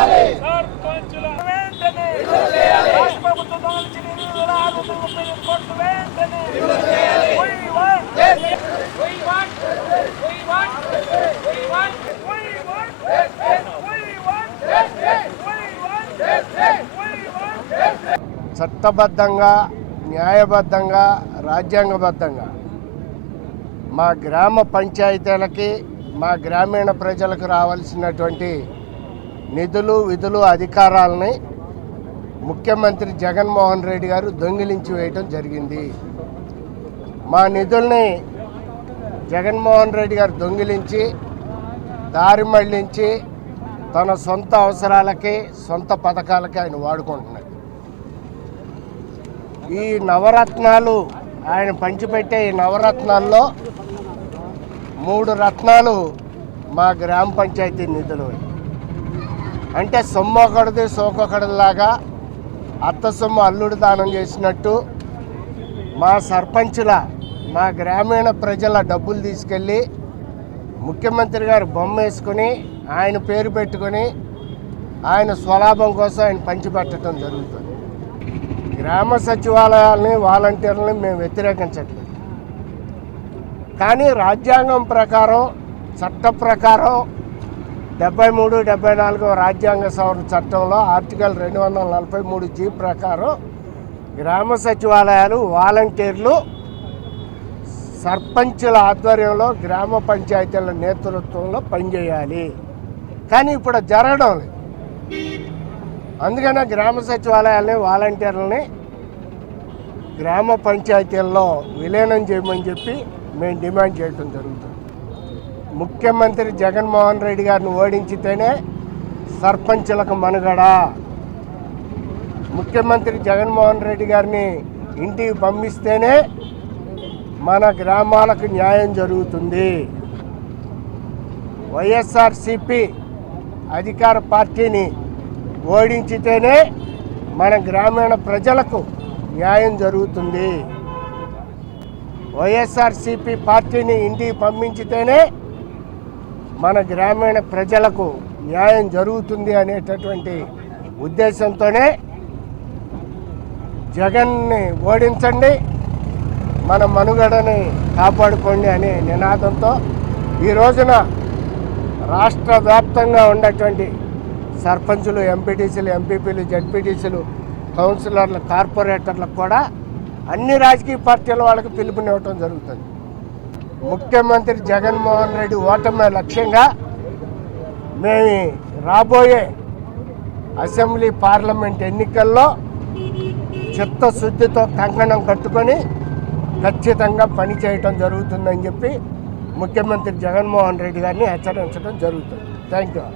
సర్పంచుల వెంటనే రాష్ట్ర ప్రభుత్వం దొంగలించిన 2,635 కోట్లు వెంటనే చట్టబద్ధంగా, న్యాయబద్ధంగా, రాజ్యాంగబద్ధంగా మా గ్రామ పంచాయతీలకి, మా గ్రామీణ ప్రజలకు రావాల్సినటువంటి నిధులు, విధులు, అధికారాలని ముఖ్యమంత్రి జగన్మోహన్ రెడ్డి గారు దొంగిలించి వేయటం జరిగింది. మా నిధుల్ని జగన్మోహన్ రెడ్డి గారు దొంగిలించి, దారి మళ్లించి తన సొంత అవసరాలకి, సొంత పథకాలకి ఆయన వాడుకుంటున్నాడు. ఈ నవరత్నాలు ఆయన పంచిపెట్టే ఈ నవరత్నాల్లో 3 రత్నాలు మా గ్రామ పంచాయతీ నిధులు. అంటే సొమ్మొకడిది సోకొకడిలాగా అత్త సొమ్ము అల్లుడు దానం చేసినట్టు మా సర్పంచుల, మా గ్రామీణ ప్రజల డబ్బులు తీసుకెళ్ళి ముఖ్యమంత్రి గారు బొమ్మ వేసుకొని ఆయన పేరు పెట్టుకొని ఆయన స్వలాభం కోసం ఆయన పంచిపెట్టడం జరుగుతుంది. గ్రామ సచివాలయాల్ని, వాలంటీర్లని మేము వ్యతిరేకించట్లేదు. కానీ రాజ్యాంగం ప్రకారం, చట్ట ప్రకారం 73, 74 రాజ్యాంగ సవరణ చట్టంలో ఆర్టికల్ 243G ప్రకారం గ్రామ సచివాలయాలు, వాలంటీర్లు సర్పంచుల ఆధ్వర్యంలో గ్రామ పంచాయతీల నేతృత్వంలో పనిచేయాలి. కానీ ఇప్పుడు జరగడం లేదు. అందుకనే గ్రామ సచివాలయాలని, వాలంటీర్లని గ్రామ పంచాయతీల్లో విలీనం చేయమని చెప్పి మేము డిమాండ్ చేయడం జరుగుతుంది. ముఖ్యమంత్రి జగన్మోహన్ రెడ్డి గారిని ఓడించితేనే సర్పంచులకు మనుగడ. ముఖ్యమంత్రి జగన్మోహన్ రెడ్డి గారిని ఇంటికి పంపిస్తేనే మన గ్రామాలకు న్యాయం జరుగుతుంది. వైఎస్ఆర్సిపి అధికార పార్టీని ఓడించితేనే మన గ్రామీణ ప్రజలకు న్యాయం జరుగుతుంది. వైఎస్ఆర్సిపి పార్టీని ఇంటికి పంపించితేనే మన గ్రామీణ ప్రజలకు న్యాయం జరుగుతుంది అనేటటువంటి ఉద్దేశంతోనే జగన్ని ఓడించండి, మన మనుగడని కాపాడుకోండి అనే నినాదంతో ఈ రోజున రాష్ట్ర వ్యాప్తంగా ఉన్నటువంటి సర్పంచులు, ఎంపీటీసీలు, ఎంపీపీలు, జడ్పీటీసీలు, కౌన్సిలర్లు, కార్పొరేటర్లకు కూడా అన్ని రాజకీయ పార్టీల వాళ్ళకి పిలుపునివ్వటం జరుగుతుంది. ముఖ్యమంత్రి జగన్మోహన్ రెడ్డి ఓటమే లక్ష్యంగా మేము రాబోయే అసెంబ్లీ, పార్లమెంట్ ఎన్నికల్లో చిత్తశుద్ధితో కంకణం కట్టుకొని ఖచ్చితంగా పనిచేయటం జరుగుతుందని చెప్పి ముఖ్యమంత్రి జగన్మోహన్ రెడ్డి గారిని హెచ్చరించడం జరుగుతుంది. Thank you.